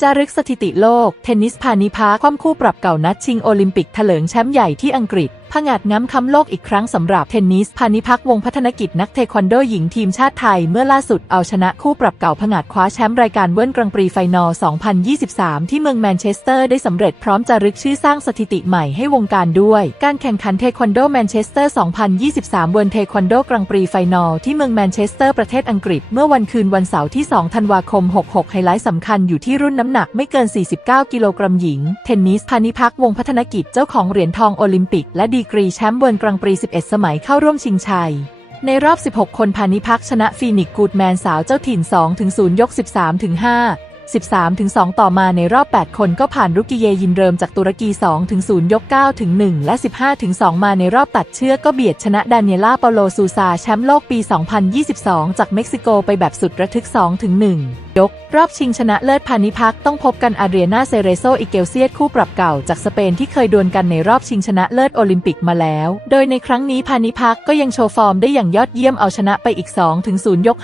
จารึกสถิติโลก เทนนิสพานิพาคว่ำคู่ปรับเก่านัดชิงโอลิมปิกเถลิงแชมป์ใหญ่ที่อังกฤษ ผงาดง้ำคำโลกอีกครั้งสำหรับเทนนิสพานิพักวงพัฒนกิจนักเทควันโดหญิงทีมชาติไทย เมื่อล่าสุดเอาชนะคู่ปรับเก่าผงาดคว้าแชมป์รายการเวิลด์กรังปรีไฟนอล 2023 ที่เมืองแมนเชสเตอร์ได้สำเร็จพร้อมจารึกชื่อสร้างสถิติใหม่ให้วงการด้วย การแข่งขันเทควันโดแมนเชสเตอร์ 2023 เวิลด์เทควันโดกรังปรีไฟนอลที่เมืองแมนเชสเตอร์ประเทศอังกฤษเมื่อวันคืนวันเสาร์ที่ 2 ธันวาคม 66 ไฮไลท์สำคัญอยู่ที่รุ่นน้ำหนักไม่เกิน 49 กิโลกรัมหญิง เทนนิสพานิพักวงพัฒนกิจเจ้าของเหรียญทองโอลิมปิกและดีกรีแชมป์เวิลด์กรังปรี 11 สมัยเข้าร่วมชิงชัย ในรอบ 16 คนพานิพักชนะฟีนิกซ์กูดแมนสาวเจ้าถิ่น 2-0 ยก 13-5 13-2 ต่อมาในรอบ 8 คนก็ผ่านรุกิเยยินเริมจากตุรกี 2-0 ยก 9-1 และ 15-2 มาในรอบตัดเชือกก็เบียดชนะดาเนียล่าเปโลซูซาแชมป์โลกปี 2022 จากเม็กซิโกไปแบบสุดระทึก 2-1 ยก รอบชิงชนะเลิศพานิพักต้องพบกันอาเดรียนาเซเรโซอิเกลเซียตคู่ปรับเก่าจากสเปนที่เคยดวลกันในรอบชิงชนะเลิศโอลิมปิกมาแล้ว โดยในครั้งนี้พานิพักก็ยังโชว์ฟอร์มได้อย่างยอดเยี่ยมเอาชนะไปอีก2-0ยก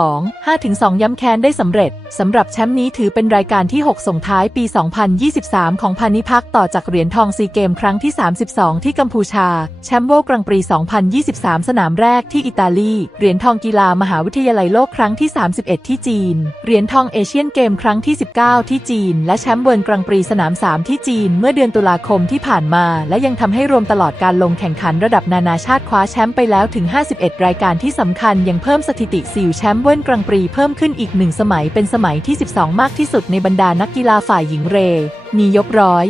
5-2 5-2 ย้ำแค้นได้สำเร็จสำหรับแชมป์นี้ถือเป็นรายการที่ 6 ส่งท้ายปี 2023 ของพานิพักต่อจากเหรียญทองซีเกมครั้งที่ 32 ที่กัมพูชา แชมป์โลกกรังปรี2023 สนามแรกที่อิตาลี เหรียญทองกีฬามหาวิทยาลัยโลกครั้งที่ 31 ที่จีน เหรียญทองเอเชียนเกมครั้งที่ 19 ที่จีน และแชมป์เวิลด์กรังปรีสนาม 3 ที่จีน เมื่อเดือนตุลาคมที่ผ่านมา และยังทำให้รวมตลอดการลงแข่งขันระดับนานาชาติคว้าแชมป์ไปแล้วถึง 51 รายการที่สำคัญยังเพิ่มสถิติซิลแชมป์เวิลด์กรังปรีเพิ่มขึ้นอีกหนึ่งสมัยเป็นสมัยที่ 12มากที่สุดในบรรดานักกีฬาฝ่ายหญิงเรนียกร้อย